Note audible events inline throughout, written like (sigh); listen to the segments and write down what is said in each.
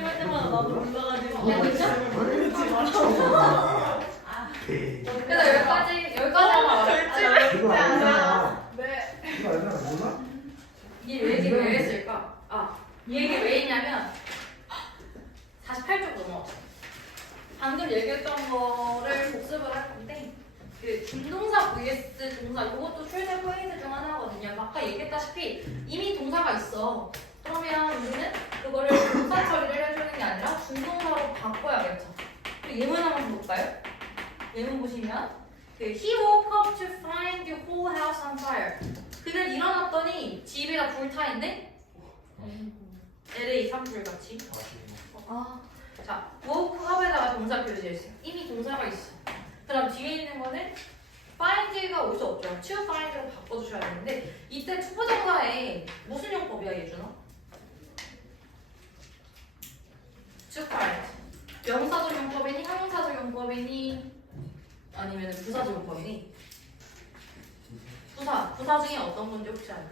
할 때마다 나도 불러가지고. 야, 그래서 여기까지 여기까지 말해. 이거 알잖아. 네. 이거 알잖아. 몰라? 이 얘기 왜 했을까? 아, 이 얘기 왜 했냐면 48쪽 넘어왔어. 방금 얘기했던 거를 복습을 할 건데 그 중동사 vs 동사 이것도 최대 포인트 중 하나거든요. 아까 얘기했다시피 이미 동사가 있어. 그러면 우리는 그거를 동사 처리를 해주는 게 아니라 중동사로 바꿔야겠죠. 그 예문 한번 볼까요? 예문 보시면 그 He woke up to find the whole house on fire. 그는 일어났더니 집이 다 불타있네? LA 산불 같이. 아, 자, woke up에다가 동사 표시했어요. 이미 동사가 있어. 그럼 뒤에 있는 거는 find가 올수 없죠. to find로 바꿔주셔야 되는데 이때 투부정사에 무슨 용법이야 예준아? to find. 명사적 용법이니 형용사적 용법이니 아니면 부사적 용법이니? 부사, 부사 중에 어떤 건지 혹시 알아요?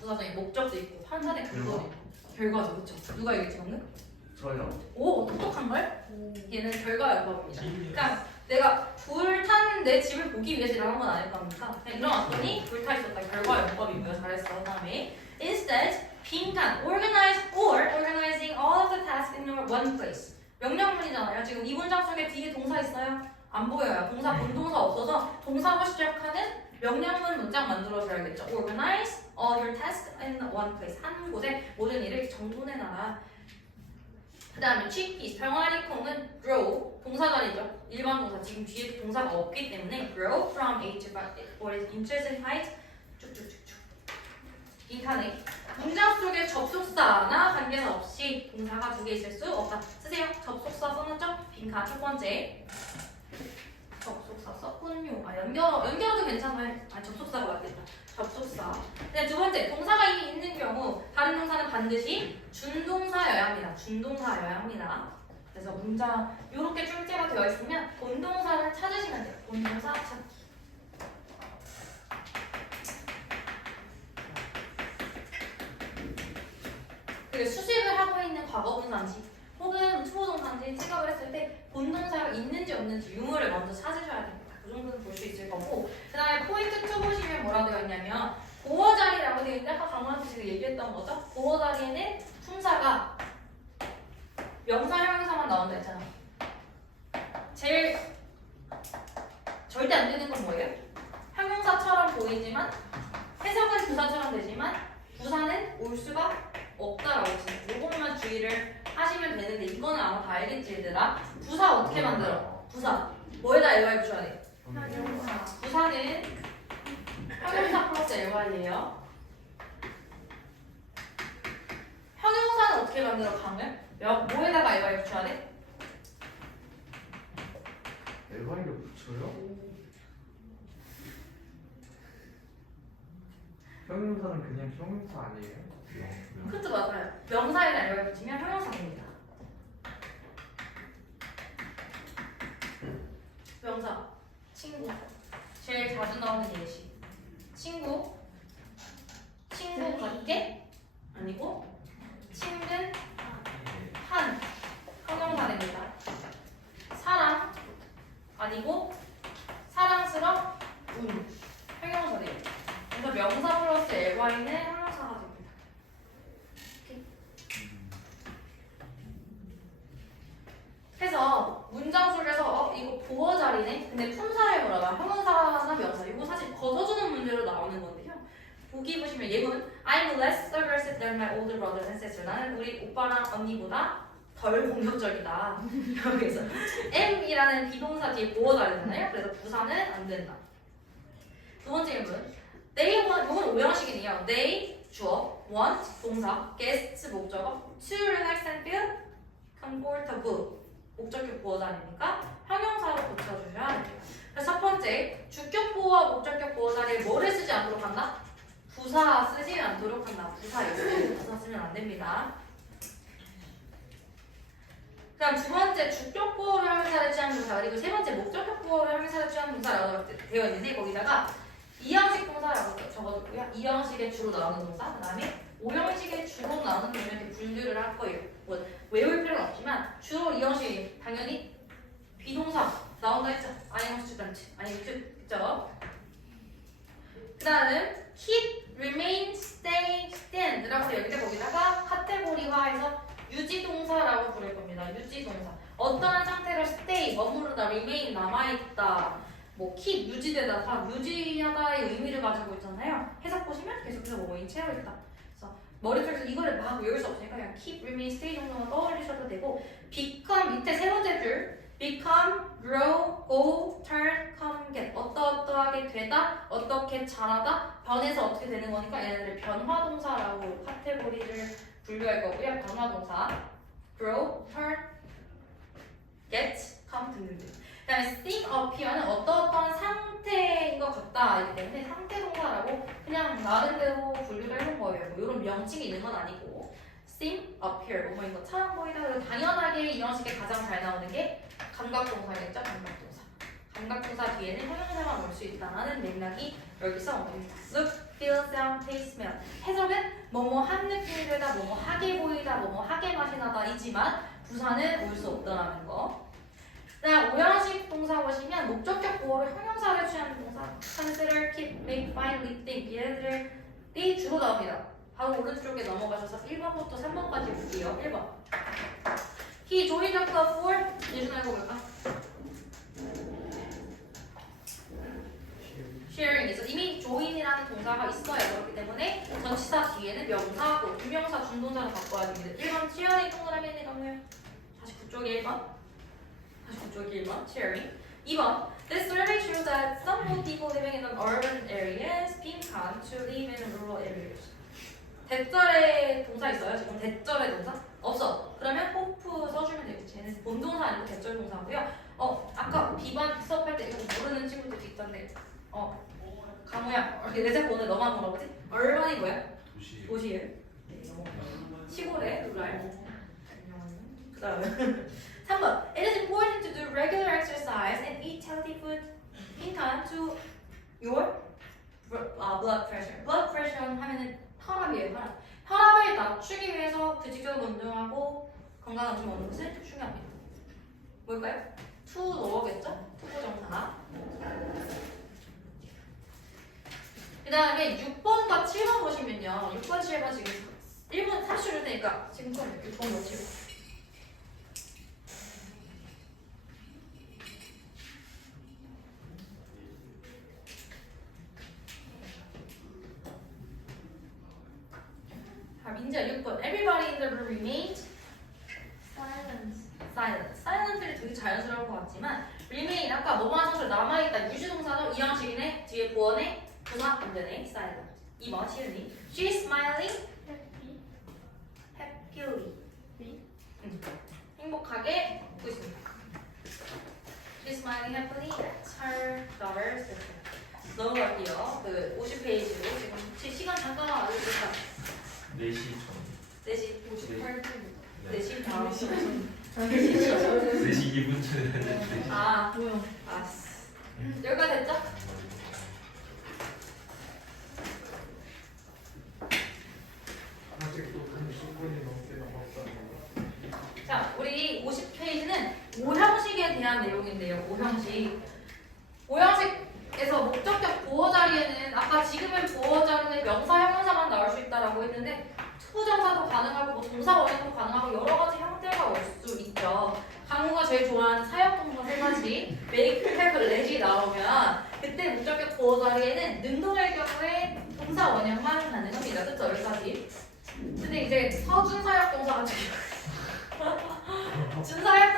부사 중에 목적도 있고 판단의 근거도 있고 결과죠, 그렇죠? 누가 얘기했지 방금? 저요. 오, 똑똑한걸? 얘는 결과 용법입니다. 그러니까 내가 불탄 내 집을 보기 위해서 일어난 건 아닐 겁니까? 그냥 일어났더니 불타 있었다. 결과 용법이고요. 잘했어. 그 다음에 instead 빈칸 organize or organizing all of the tasks in one place. 명령문이잖아요. 지금 이 문장 속에 뒤에 동사 있어요? 안 보여요. 동사 본동사 없어서 동사로 시작하는 명령문 문장 만들어줘야겠죠. Organize all your tasks in one place. 한 곳에 모든 일을 정돈해놔라. 그 다음에 chickpeas, 병아리 콩은 grow, 동사자리죠. 일반 동사, 지금 뒤에 동사가 없기 때문에 grow from 8 to 5 inches in height 쭉쭉쭉 쭉. 빈칸에 문장 속에 접속사나 관계사 없이 동사가 두 개 있을 수 없다. 쓰세요. 접속사 써놨죠? 빈칸 첫 번째. 접속사 썼군요. 아 연결 연결도 괜찮아요. 아 접속사가 맞겠다. 접속사. 네, 두 번째 동사가 이미 있는 경우 다른 동사는 반드시 준동사여야 합니다. 준동사여야 합니다. 그래서 문장 이렇게 출제가 되어 있으면 본동사를 찾으시면 돼요. 본동사 찾기. 하고 있는 과거분사인지 혹은 투부동사인지 생각을 했을 때 본동사가 있는지 없는지 유무를 먼저 찾으셔야 됩니다. 그 정도는 볼 수 있을 거고 그 다음에 포인트 2 보시면 뭐라고 되어 있냐면 보호 자리라고 되어 있는데 아까 강원한테 지금 얘기했던 거죠? 보호 자리에는 품사가 명사 형용사만 나온다 했잖아. 제일 절대 안 되는 건 뭐예요? 형용사처럼 보이지만 해석은 부사처럼 되지만 부사는 올 수가 없다라고 했어요. 이것만 주의를 하시면 되는데 이거는 아마 다 알겠지 얘들아? 부사 어떻게 만들어? 부사 뭐에다 LY 붙여야 돼? 부사는 형용사 플러스 LY예요. 형용사는 어떻게 만들어 강을? 몇 뭐에다가 LY 붙여야 돼? LY를 붙여요? 형용사는 그냥 형용사 아니에요? 그것도 맞아요. 명사에다 LY 붙이면 형용사 됩니다. 명사. 친구. 제일 자주 나오는 예시. 친구. 친구 같게 아니고 친근 한 형용사 됩니다. 사랑 아니고 사랑스럽 운 형용사 돼요. 그래서 명사 플러스 LY는 형용사가 됩니다. 해서 문장 속에서 어 이거 보어 자리네. 근데 품사를 물어봐. 형용사나 명사. 이거 사실 거둬주는 문제로 나오는 건데요. 보기 보시면 예문 I'm less aggressive than my older brother and sister. 나는 우리 오빠랑 언니보다 덜 공격적이다. (laughs) 여기서 M이라는 비동사 뒤에 보어 자리잖아요. 그래서 부사는 안 된다. 두 번째 예문 They want 이건 오형식이네요. They 주어 want 동사 guest 목적어 to relax and feel comfortable 목적격 보어자리니까 형용사로 고쳐주셔야 됩니다. 그래서 첫 번째, 주격 보어와 목적격 보어 자리에 뭐를 쓰지 않도록 한다? 부사 쓰지 않도록 한다. 부사 있으면 부사 쓰면 안 됩니다. 그럼 두 번째, 주격 보어를 형용사를 취하는 동사 그리고 세 번째, 목적격 보어를 형용사를 취하는 동사라고 되어 있는데 거기다가 이형식 동사라고 적어뒀고요. 이형식의 주로 나오는 동사, 그 다음에 오형식의 주로 나오는 동사 이렇게 분류 분류를 할 거예요. 뭐 외울 필요는 없지만 주로 이 형식 당연히 비동사 나온다 했죠. 아이언 스튜던트 아니 그 그죠? 그다음 keep, remain, stay, stand라고 되어 있는데 거기다가 카테고리화해서 유지동사라고 부를 겁니다. 유지동사. 어떠한 상태로 stay, 머무르다, remain, 남아있다, 뭐 keep, 유지되다 다 유지하다의 의미를 가지고 있잖아요. 해석 보시면 계속해서 뭐뭐인 채로 있다. 그래서 머릿속에서 이거를 막 외울 수 없으니까 그냥 keep, remain, stay 정도만 떠올리셔도 되고 become 밑에 세 번째 줄 become, grow, go, turn, come, get 어떠어떠하게 되다, 어떻게 자라다, 변해서 어떻게 되는 거니까 얘네들 변화동사라고 카테고리를 분류할 거고요. 변화동사 grow, turn, get, come 등등등. 그 다음에 seem, appear는 어떠어떠한 상태인 것 같다이기 때문에 상태 동사라고 그냥 나름대로 분류를 해놓은 거예요. 뭐 이런 명칭이 있는 건 아니고 seem, appear 뭐인 것처럼 보이다. 당연하게 이런 식의 가장 잘 나오는 게 감각 동사겠죠. 감각 동사. 감각동사 뒤에는 형용사만 올 수 있다는 맥락이 여기서 옵니다. Look, feel, sound, taste, smell. 해석은 뭐뭐 한 느낌이 들다, 뭐뭐 하게 보이다, 뭐뭐 하게 맛이 나다 이지만 부사는 올 수 없다라는 거. 그다음 오형식 동사 보시면 목적격 보호를 형용사를 취하는 동사 consider, keep, make, find, rethink 얘네들이 주로 나옵니다. 바로 오른쪽에 넘어가셔서 1번부터 3번까지 볼게요. 1번. He joined the club for 예준아 이거 볼까? sharing에서 이미 join이라는 있어요. 그렇기 때문에 전치사 뒤에는 명사하고 유명사 중동사로 바꿔야 됩니다. 1번 sharing 동그라미 있는 거고요. 49쪽에 1번. 49쪽에 1번 sharing. 2번 This survey shows that some more people living in urban areas being found to live in rural areas. 대절의 동사 있어요? 지금 대절의 동사? 없어. 그러면 호프 써주면 되고 쟤는 본동사 아니고 대절 동사고요. 어 아까 비반 수업할 때 이거 모르는 친구들도 있던데 어 강우야 이렇게 내자 오늘 너만 물어보지? 얼마니 뭐야? 도시 도시에 네, 넘어가. 시골에 루랄 그 다음에 3번 (laughs) It is important to do regular exercise and eat healthy food in time to your 아, blood pressure blood pressure 하면은 혈압이에요 혈압 혈압을 낮추기 위해서 규칙적으로 운동하고 건강한 음식 먹는 것은 중요합니다 뭘까요? to 넣어겠죠? 투고 정사 그 다음에 6번과 7번 보시면요. 6번, 7번 지금 1분 30초 되니까 지금 좀 6번 놓치고 자, 민지야 6번 Everybody in the room remained silence. silent. silently 되게 자연스러운 것 같지만 remain 아까 뭐만 사실 남아있다 유주동사도 이 형식이네 뒤에 보원에 부사 안 되네 silent. 2번 시은이 She's smiling happy. happily. 음, 행복하게 웃고 있습니다. Happily at her daughter's birthday. 넘어갈게요. 그 50페이지로 지금 시- 시간 잠깐만 알려드릴까? 4시 전 4시 58분. 네. 4시 바로 4시 2분 전에 했는데 아, 뭐야? 아스. 여기까지 됐죠? 아직도 한 10분이 넘게 남았다는 자, 우리 50페이지는 오형식에 대한 내용인데요. 오형식. 오형식에서 목적격 보호 자리에는 아까 지금은 보호 자리는 명사, 형용사만 나올 수 있다라고 했는데 투정사도 가능하고 뭐 동사 원형도 가능하고 여러 가지 형태가 올 수 있죠. 강우가 제일 좋아하는 사역동사 세 가지 make, have, let이 나오면 그때 목적격 보호 자리에는 능동의 경우에 동사 원형만 가능합니다. 그쵸? 여기까지. 근데 이제 서준 사역 동사가 지금 (laughs) 준사역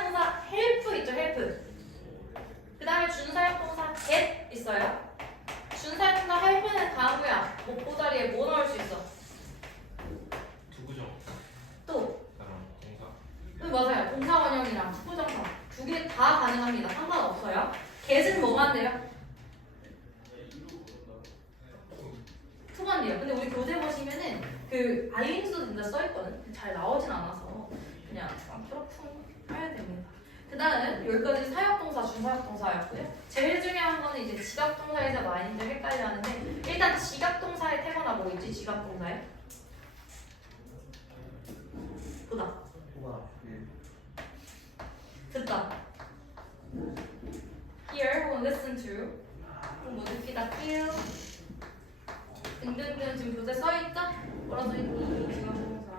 뭐라도 있고 지각동사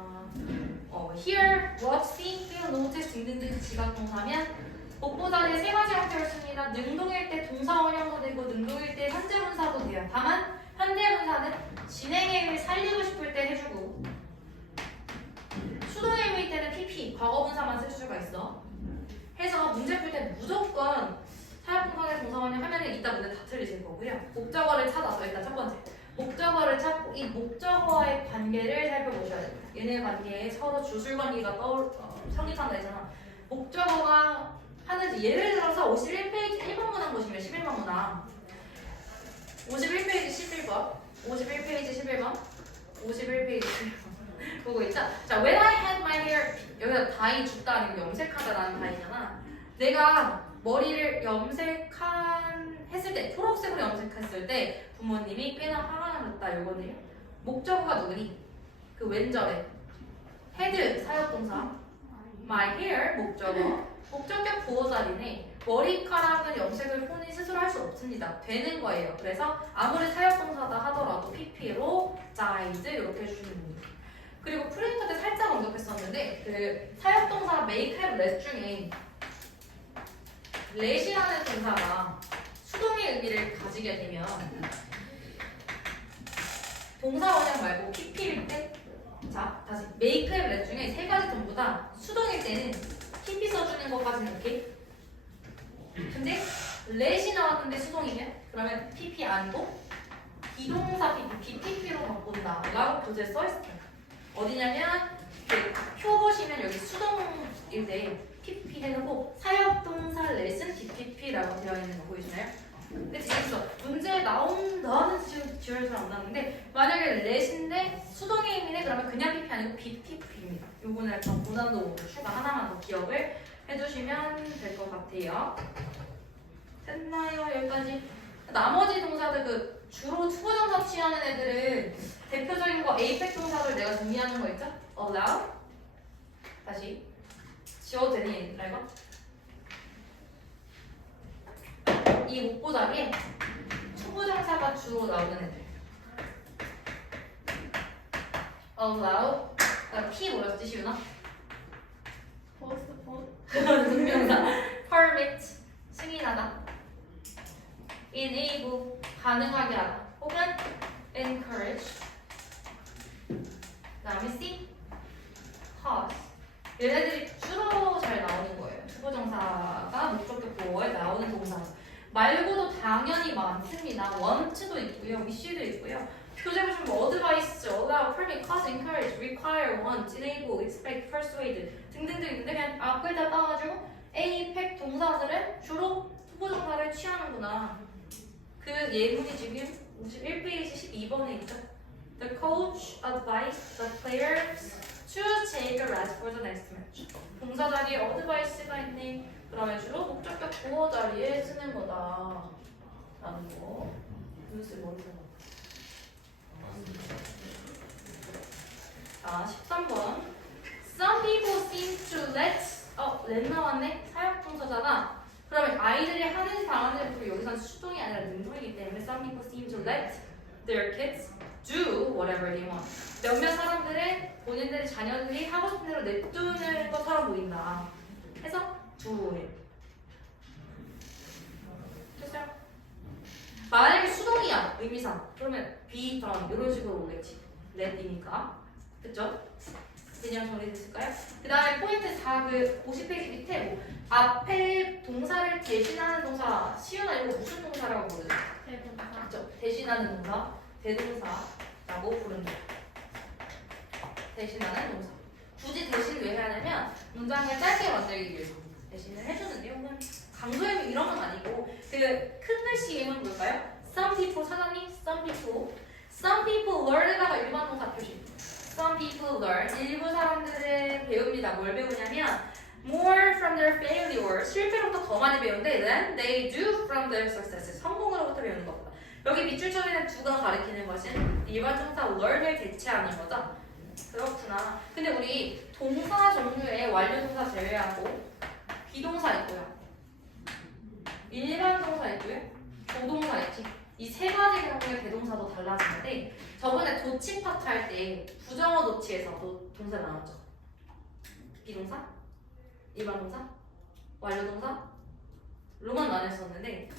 어, here, watch, think, note 할수 있는데 지각동사면 복보다는 세 가지 형태였습니다. 능동일 때 동사 원형도 되고 능동일 때 현재분사도 돼요. 다만 현대분사는 진행형을 살리고 싶을 때 해주고 수동형일 때는 PP, 과거분사만 쓸 수가 있어. 해서 문제 풀 때 무조건 사용공간의 동사 원형 하면 은 이따 문제 다 틀리실 거고요. 목적어를 찾아서 일단 첫 번째 목적어를 찾고 이 목적어와의 관계를 살펴보셔야 됩니다. 얘네 관계에 서로 주술 관계가 떠올 어, 성립한다 했잖아. 목적어가 하는지 예를 들어서 51페이지 1번 문항 보시면 11번 문항 51페이지 11번 51페이지 11번 51페이지 11번 보고 있죠? 자, when I had my hair 여기다 다이 죽다 아니고 염색하다 라는 다이잖아. 내가 머리를 염색한 했을 때 초록 염색했을 때 부모님이 꽤나 화가 났다 이거네요. 목적어가 누구니? 그 왼절에 헤드 사역동사 my hair 목적어 목적격 보호 자리네 머리카락은 염색을 본인 스스로 할 수 없습니다. 되는 거예요. 그래서 아무리 사역동사다 하더라도 PP로 dyed 이렇게 해주시면 됩니다. 그리고 프린터 때 살짝 언급했었는데 그 사역동사 make, have, let 중에 let이라는 동사가 수동의 의미를 가지게 되면 동사 원형 말고 PP일 때 자, 다시 make, have, let 중에 세 가지 전부 다 수동일 때는 PP 써주는 것까지는 오케이? 근데 let이 나왔는데 수동이면 그러면 PP 아니고 비동사 PP, PP로 바꾼다 라고 교재에 써있어요 어디냐면 그표 보시면 여기 수동일 때 PP 해놓고 사역동사 let은 DPP라고 되어 있는 거 보이시나요? 근데 지금 문제에 나온다는 지원이 잘안 나는데 만약에 let인데 수동의 의미네 그러면 그냥 PP 아니고 BPP입니다. 요거는 약간 고난도 추가 하나만 더 기억을 해주시면 될 것 같아요. 됐나요? 여기까지. 나머지 동사들 그 주로 투부정사 취하는 애들은 대표적인 거 에이펙 동사들 내가 정리하는 거 있죠? allow 다시 지워도 되니 이거? 이 목보 자리에 투부정사가 주로 나오는 애들. allow 아, P 뭐였지 시윤아? postpone, (laughs) 능명사. Permit. 승인하다. Enable 가능하게 하다. 혹은 encourage 그 다음에 C. cause. 얘네들이 주로 잘 나오는 거예요. 투부정사가 목적격 보호에 나오는 동사 말고도 당연히 많습니다 want도 있고요 wish도 있고요 교재 보시면 뭐 advise, allow, permit, cause, encourage, require, want, enable, expect, persuade 등등등 있는데 그냥 앞을 다 따가지고 APEC 동사들은 주로 투부정사를 취하는구나. 그 예문이 지금 51페이지 12번에 있죠. The coach advised the players to take a rest for the next match. 동사 자리에 advice가 있네. 그러면 주로 목적격 보호 자리에 쓰는 거다. 라는 거. 뉴스 머리서 자, 13번. Some people seem to let 어, let 나왔네? 사역동사잖아. 그러면 아이들이 하는지 당하는지 모르고 여기서는 수동이 아니라 능동이기 때문에 some people seem to let their kids do whatever they want. 몇몇 사람들은 본인들의 자녀들이 하고 싶은 대로 냅두는 것처럼 보인다. 해서 do에. 됐어요? 만약에 수동이야 의미상 그러면 be done 이런 식으로 오겠지. let이니까. 그쵸? 그냥 정리됐을까요? 그 다음에 포인트 4, 그 50페이지 밑에 뭐 앞에 동사를 대신하는 동사 시윤아 이거 무슨 동사라고 부르죠? 대분사, 그죠? 대신하는 동사 대동사라고 부른다. 대신하는 동사. 굳이 대신 왜 해야 되면 문장을 짧게 만들기 위해서 대신을 해주는데 혹은 강조의 이런 건 아니고 그 큰 글씨 예문 볼까요? Some people 찾았니? Some people. Some people learn다가 일반 동사 표시. Some people learn. 일부 사람들은 배웁니다. 뭘 배우냐면 more from their failure. 실패로부터 더 많이 배운데 than they do from their successes. 성공으로부터 배우는 것보다. 여기 밑줄 처리는 두가 가리키는 것은 일반 동사 learn을 대체하는 거죠. 그렇구나. 근데 우리 동사 종류에 완료 동사 제외하고 비동사 있고요. 일반 동사 있고요. 조동사 있지. 이 세 가지 경우에 대동사도 달라지는데 저번에 도치 파트 할 때 부정어 도치에서 도 동사 나왔죠. 비동사? 일반 동사, 완료 동사, 로만 나눴었는데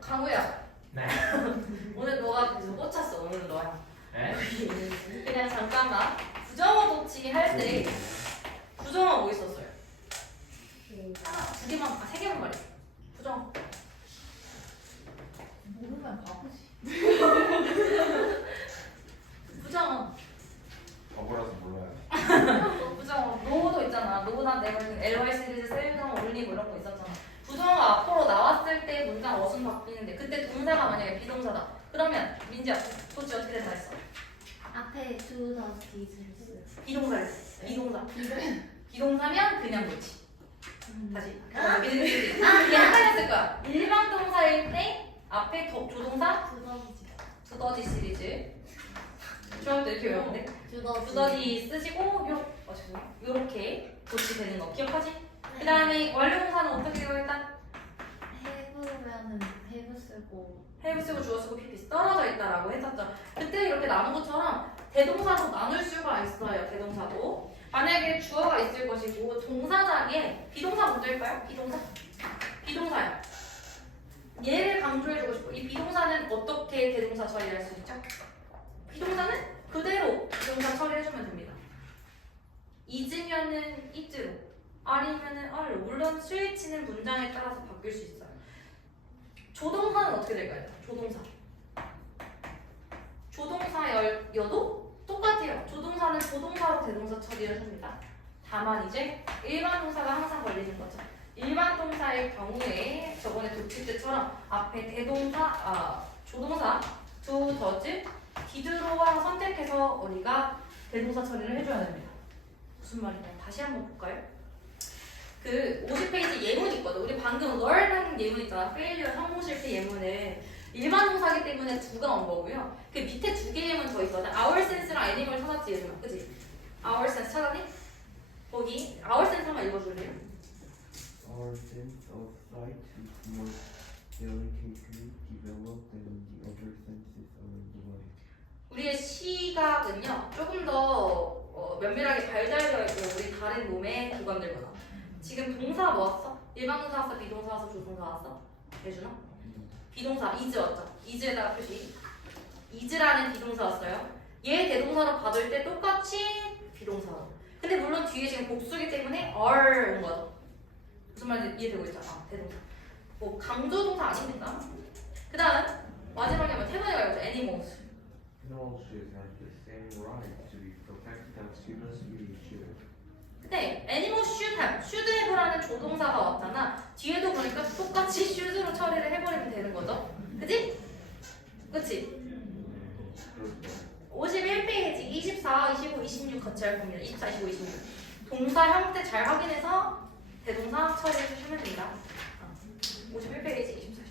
강우야 네. (laughs) 오늘 너가 계속 꽂혔어 오늘 너야 네? (laughs) 그냥 잠깐만 부정어 도치 할때 부정어 뭐 있었어요? 하나 두 개만 아 세 개만 말해. 부정. 모르면 바보지. (laughs) 부정어 바보라서 몰라요. 부정어 노도 있잖아. 노나 네버 LY 시리즈 세일당 올리고 이런 거 있었잖아. 부정어가 앞으로 나왔을 때 문장 어순 바뀌는데 그때 동사가 만약에 비동사다. 그러면 민지야 도치 어떻게 된다 했어? 앞에 does did 비동사를. 비동사. 비동사면 그냥 놓지 다시 어, 여기는 아 헷갈렸을 거야 일반 동사일 때 앞에 더, 조동사 does지. 두더지 시리즈 중학교 때 이렇게 외웠는데 do does. 두더지 쓰시고 요 어, 죄송해요 요렇게 도치 되는 거 기억하지? 그 다음에 완료 동사는 어떻게 돼요 일단 해보면은 have 쓰고 have 쓰고 주어 쓰고 pp 떨어져 있다라고 했었죠 그때 이렇게 나눈 것처럼 대동사도 나눌 수가 있어요 대동사도 만약에 주어가 있을 것이고 동사장에 비동사 문제일까요? 비동사? 비동사요 얘를 강조해주고 싶어 이 비동사는 어떻게 대동사 처리할 수 있죠? 비동사는 그대로 비동사 처리해주면 됩니다 잊으면은 잊으로 아니면은 알로 물론 스위치는 문장에 따라서 바뀔 수 있어요 조동사는 어떻게 될까요? 조동사 조동사여도 똑같아요 조동사는 조동사로 대동사 처리를 합니다 다만 이제 일반 동사가 항상 걸리는 거죠 일반 동사의 경우에 저번에 도치 때처럼 앞에 대동사, 아, 조동사 do, does, did로와 선택해서 우리가 대동사 처리를 해줘야 됩니다. 무슨 말이냐? 다시 한번 볼까요? 그 50페이지 예문 있거든. 우리 방금 learn한 예문 있잖아. failure, 성공 실패 예문은 일반 동사기 때문에 두가 온 거고요. 그 밑에 두개 예문 더 있거든. our sense랑 animal 찾았지, 예준아. 그지? our sense 찾았니? 거기 our sense 한번 읽어줄래요? Our sense of sight is more delicately developed than the other senses of the body. 우리의 시각은요 조금 더 어, 면밀하게 발달되어 있고 우리 다른 몸의 기관들보다 지금 동사 뭐 왔어? 일반 동사 왔어? 비동사 왔어? 조동사 왔어? 예준아? 비동사 이즈 왔죠? 이즈에다가 표시. 이즈라는 비동사 왔어요. 얘 대동사로 받을 때 똑같이 비동사로. 근데 물론 뒤에 지금 복수기 때문에 are 온 거죠. 무슨 말인지 이해되고 있잖아 아, 대동사. 뭐 강조 동사 아닙니까? 그 다음 마지막에 뭐 태번이가 이거죠. animals. Animals should have the same right to be protected as humans. should. 근데 animal should have, should have라는 조동사가 왔잖아. 뒤에도 그러니까 똑같이 should로 처리를 해버리면 되는 거죠. 그치? 그렇죠. 51페이지 24, 25, 26 같이 할 겁니다. 24, 25, 26. 동사 형태 잘 확인해서 대동사 처리해 주시면 됩니다. 어. 51페이지 24, 25.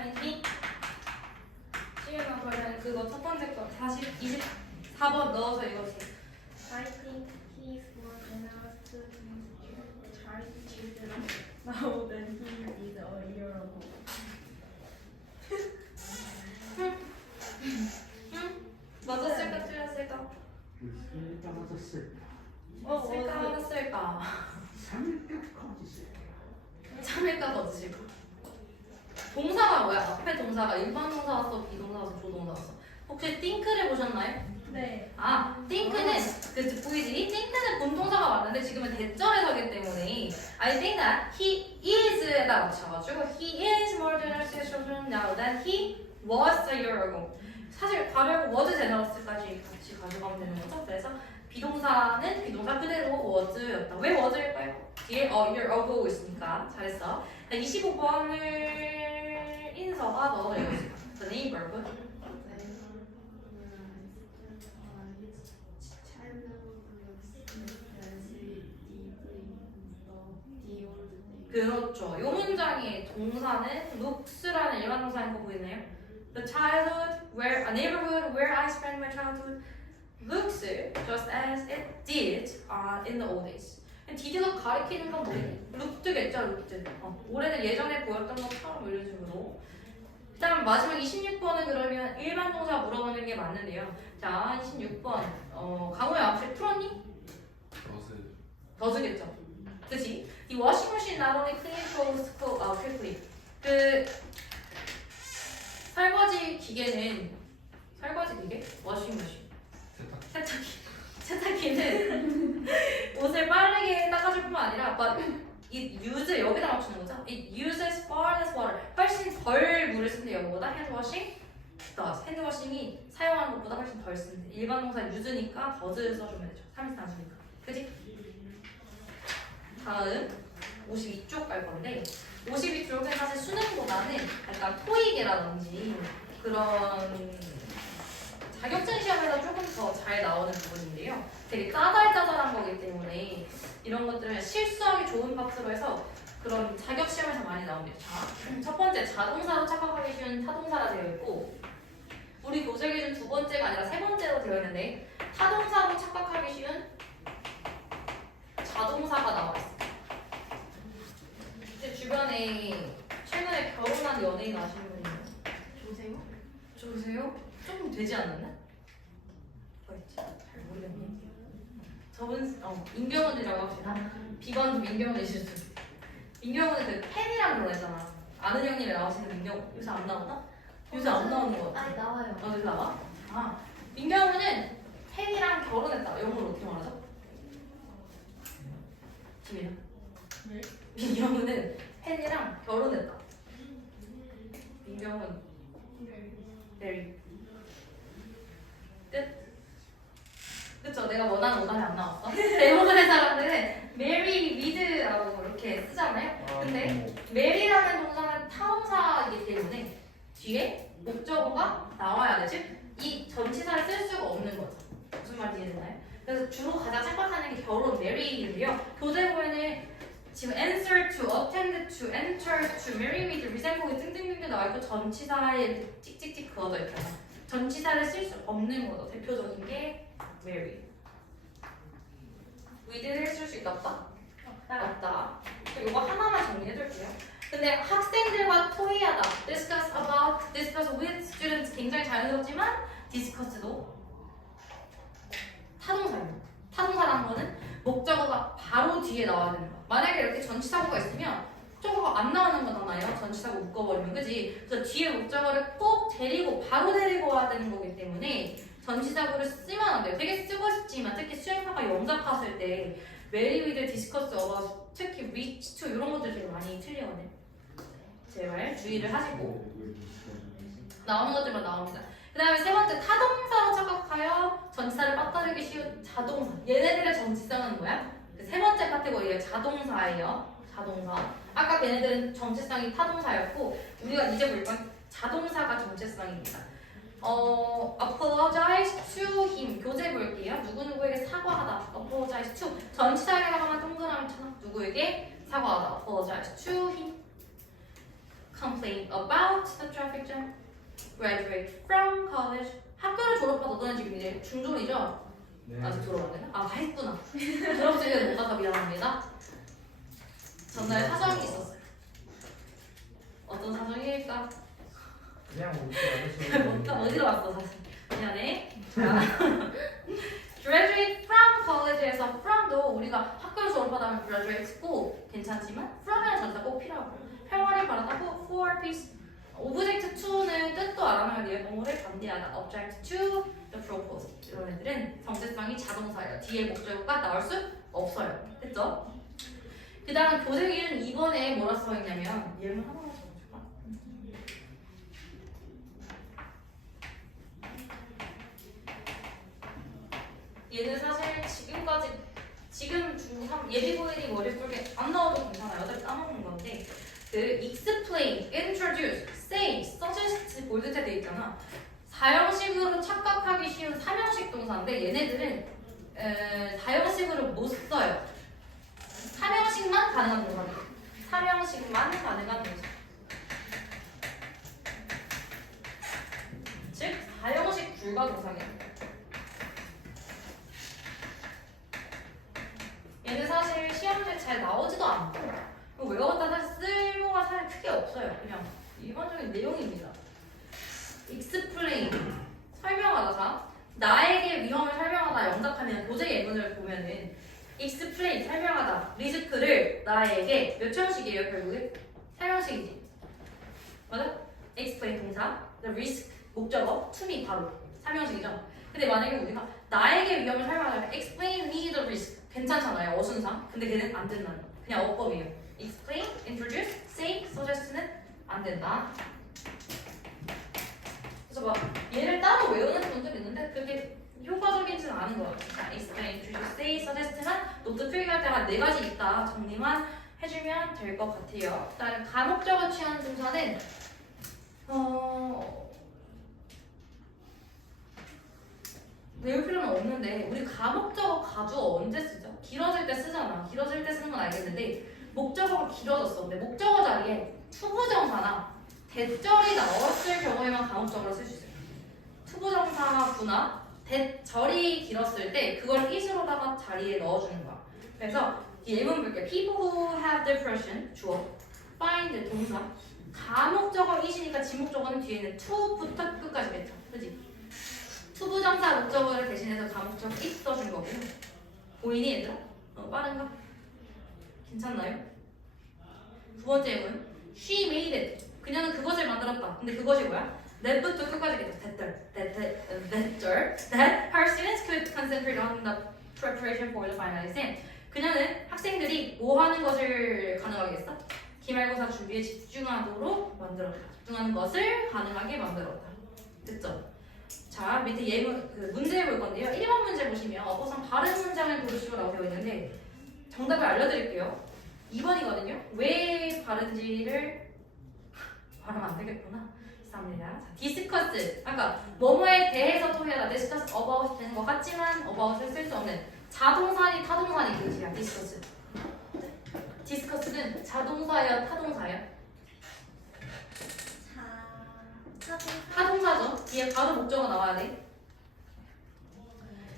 아니 시험에 걸려는 그거 첫 번째 거 40, 24번 넣어서 읽어주세요. I think he was enough to be child children now than he did a year ago. 응? 맞았을까 틀렸을까? 쓸까 맞았을까? 어, 쓸까 맞았을까? 3일까지 커지실까? 참을까 거짓일까? 동사가 뭐야? 앞에 동사가 일반 동사 왔어, 비동사 왔어, 조동사 왔어. 혹시 think를 보셨나요? 네. 아, think는 그 보이지? think는 본동사가 왔는데 지금은 대절해서기 때문에 I think that he is에다 맞춰가지고 he is more generous to his children now than he was a year ago. 사실 괄호하고 was 같이 가져가면 되는 거죠. 그래서 비동사는 비동사 그대로 was였다. 왜 was일까요? 뒤에 a year ago 있으니까 잘했어. 25번을 인서가 넣어드리고 있습니다. The neighborhood. 그렇죠. 이 문장의 동사는 looks라는 일반 동사인 거 보이나요? The childhood where a neighborhood where I spent my childhood looks just as it did uh, in the old days. did가 가리키는 건 뭐니? looked겠죠, looked. 어, 올해는 예전에 보였던 것처럼 이런 식으로. 그다음 마지막 26번은 그러면 일반 동사 물어보는 게 맞는데요. 자, 26번. 어, 강호야 혹시 풀었니? 더즈겠죠. 그치? Machine not only clean clothes uh, quickly. 그 설거지 기계는 설거지 기계? 워싱 머신. 세탁기는 (laughs) 옷을 빠르게 닦아줄 뿐만 아니라 but it use 여기다 맞추는 거죠. It uses far less water. 훨씬 덜 물을 쓴대 여보다 hand washing does. 핸드 워싱이 사용하는 것보다 훨씬 덜 쓴대. 일반 동사 use니까 does 써주면 되죠. 3일 단수니까. 그지? 다음 52쪽 갈 건데 52쪽은 사실 수능보다는 약간 토익이라든지 그런 자격증 시험에서 조금 더 잘 나오는 부분인데요. 되게 짜잘짜잘한 거기 때문에 이런 것들은 실수하기 좋은 파트로 해서 그런 자격 시험에서 많이 나옵니다. 자, 첫 번째 자동사로 착각하기 쉬운 타동사라 되어 있고 우리 교재 기준 두 번째가 아니라 세 번째로 되어 있는데 타동사로 착각하기 쉬운 자동사가 나와 있어요. 제 주변에 최근에 결혼한 연예인 아시는 분 있나요? 조세요? 좋으세요? 조금 되지 않았나? 뭐였지? 잘 모르겠네. 저분 어 민경훈이라고 합시다. 비건 민경훈 이슈. 민경훈은 그 팬이랑 결혼했잖아. 아는 형님이 나오시는 민경 요새 안 나오나? 요새 안 나오는 거 같아. 아니 나와요. 어, 요새 나와? 아 민경훈은 팬이랑 결혼했다. 영어로 어떻게 말하죠? 지민아. 네. 민경훈은 팬이랑 결혼했다. 민경훈 메리 끝 그쵸? 내가 원하는 오답이 안 나왔어? 대부분의 사람들은 메리 위드라고 이렇게 쓰잖아요? 근데 메리라는 동사는 타동사이기 때문에 뒤에 목적어가 나와야 되지 이 전치사를 쓸 수가 없는 거죠. 무슨 말인지 이해되나요? 그래서 주로 가장 생각하는 게 결혼 메리인데요. 교재부에는 지금 answer to, attend to, enter to, marry with, resemble with 등등등등 나와있고 전치사에 찍찍찍 그어져 있잖아. 전치사를 쓸 수 없는 거죠. 대표적인 게 marry. with를 쓸수 있다 없다? 없다. 그럼 이거 하나만 정리해둘게요. 근데 학생들과 토의하다, discuss about, discuss with students 굉장히 자연스럽지만 discuss도 타동사예요. 타동사라는 거는 목적어가 바로 뒤에 나와야 되는 거야. 만약에 이렇게 전치사구가 있으면 목적어가 안 나오는 거잖아요. 전치사구 묶어버리면 그지? 그래서 뒤에 목적어를 꼭 데리고 바로 데리고 와야 되는 거기 때문에 전치사구를 쓰면 안 돼요. 되게 쓰고 싶지만 특히 수행평가 영작 봤을 때 메리 위드 디스커스 어바 특히 to 이런 것들 되게 많이 틀리거든요. 제발 주의를 하시고 나오는 것들만 나옵니다. 그 다음에 세 번째 타동사로 착각하여 전치사를 빠뜨리기 쉬운 자동사. 얘네들의 전치사는 뭐야? 그 세 번째 카테고리가 자동사예요. 자동사. 아까 걔네들은 정체성이 타동사였고 우리가 이제 볼 건 자동사가 정체성입니다. 어, apologize to him. 교재 볼게요. 누구누구에게 사과하다. apologize to. 전치사에다가만 동그라미 쳐놔. 누구에게 사과하다. apologize to him. complain about the traffic jam. graduate from college. 학교를 졸업하다 너는 지금 이제 중졸이죠? 네. 아직 졸업 안 했나? 아, 다 했구나. 졸업식에 못 가서 미안합니다. 전날 사정이 있었어요. 어떤 사정일까? 그냥 오지 뭔가 (laughs) 어디로 왔어 사실. 미안해. 자, (laughs) graduate from college에서 from도 우리가 학교를 졸업하다면 graduate school 괜찮지만 from이라는 전사 꼭 필요하고 평화를 바라다고 for peace object to는 뜻도 알아놔야 돼요. 동호를 반대하다 object to the proposal 이런 애들은 정체성이 자동사예요. 뒤에 목적어가 나올 수 없어요. 됐죠? 그그 다음 교재기는 이번에 뭐라 써있냐면 예문 하나만 적어줄까? 얘는 사실 지금까지 지금 중3 예비고일이 머릿속에 안 나와도 괜찮아요. 어차피 까먹는 건데 그 explain, introduce, say, suggest 볼드테 돼 있잖아. 사형식으로 착각하기 쉬운 삼형식 동사인데 얘네들은 에, 사형식으로 못 써요. 삼형식만 가능한 동사예요. 삼형식만 가능한 동사. 즉 사형식 불가 동사예요. 잘 나오지도 않고 그리고 외워봤다 사실 쓸모가 사실 크게 없어요. 그냥 일반적인 내용입니다. explain 설명하다 자 나에게 위험을 설명하다 영작하면 교재 예문을 보면은 explain 설명하다 리스크를 나에게 몇 형식이에요 결국에? 사형식이지 맞아? explain 동사 the 목적어 to 바로 삼형식이죠 근데 만약에 우리가 나에게 위험을 설명하면 explain me the risk 괜찮잖아요 어순상. 근데 걔는 안 된다는 거. 그냥 어법이에요. explain, introduce, say, suggest는 안 된다. 그래서 막 얘를 따로 외우는 분들 있는데 그게 효과적이지는 않은 것 같아요. 자, explain, introduce, say, suggest만 노트 필기할 때한 네 가지 있다. 정리만 해주면 될 것 같아요. 일단 감옥적으로 취하는 동사는 어... 외울 필요는 없는데 우리 감옥적어 가주어 언제 쓰죠? 길어질 때 쓰잖아. 길어질 때 쓰는 건 알겠는데 목적어가 길어졌어. 근데 목적어 자리에 투부정사나 대절이 나왔을 경우에만 감옥적어를 쓸 수 있어요. 투부정사구나 대절이 길었을 때 그걸 it으로다가 자리에 넣어주는 거야. 그래서 예문 볼게요. People who have depression 주어 find 동사 가목적어 it이니까 지목적어는 뒤에는 to부터 끝까지겠죠. 그지? 투부정사 목적어를 대신해서 가목적 it 써준 거고요. 보이니 얘들아? 어, 빠른가? 괜찮나요? 두 번째 예문 She made it 그녀는 그것을 만들었다. 근데 그것이 뭐야? that부터 끝까지겠죠. that, that, that, that, that her students could concentrate on the preparation for the final exam. 그녀는 학생들이 뭐 하는 것을 가능하게 했어? 기말고사 준비에 집중하도록 만들었다. 집중하는 것을 가능하게 만들었다. 됐죠? 자, 밑에 예문, 그 문제 볼 건데요. 1번 문제 보시면 어법상 바른 문장을 고르시오라고 되어 있는데 정답을 알려드릴게요. 2번이거든요. 왜 바른지를 발음 안 되겠구나. 죄송합니다. 자, 디스커스. 아까 뭐뭐에 대해서 토해라. 디스커스 about 되는 것 같지만 about을 쓸 수 없는 자동사니 타동사니 뜻이야. 디스커스. 디스커스는 자동사야 타동사야? 자, 타동사죠. 뒤에 바로 목적어 나와야 돼.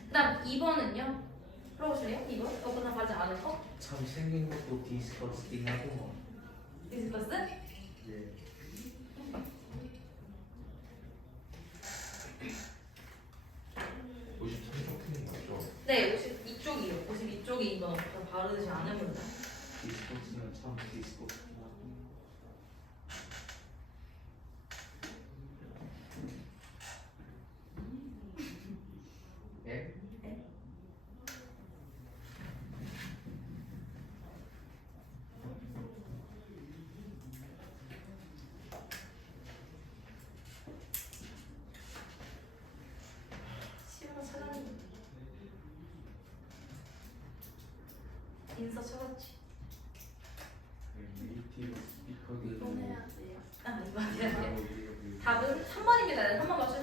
그 다음 2번은요. 풀어보실래요? 이거? 이거보다 가지 않을 거? 참 생긴 것도 디스커스팅 하고 디스커스? 예. 오십 삼 맞죠? 네, 50 이쪽이요. 52쪽이 이건 더 바르지 문장. 디스커스는 참 디스커스팅 하고 예? 시간을 찾았는데. 인서 찾았지. 네이티브 스피커들이 보내야 돼요. 아, 이번 네. 답은 3번입니다. 3번 맞추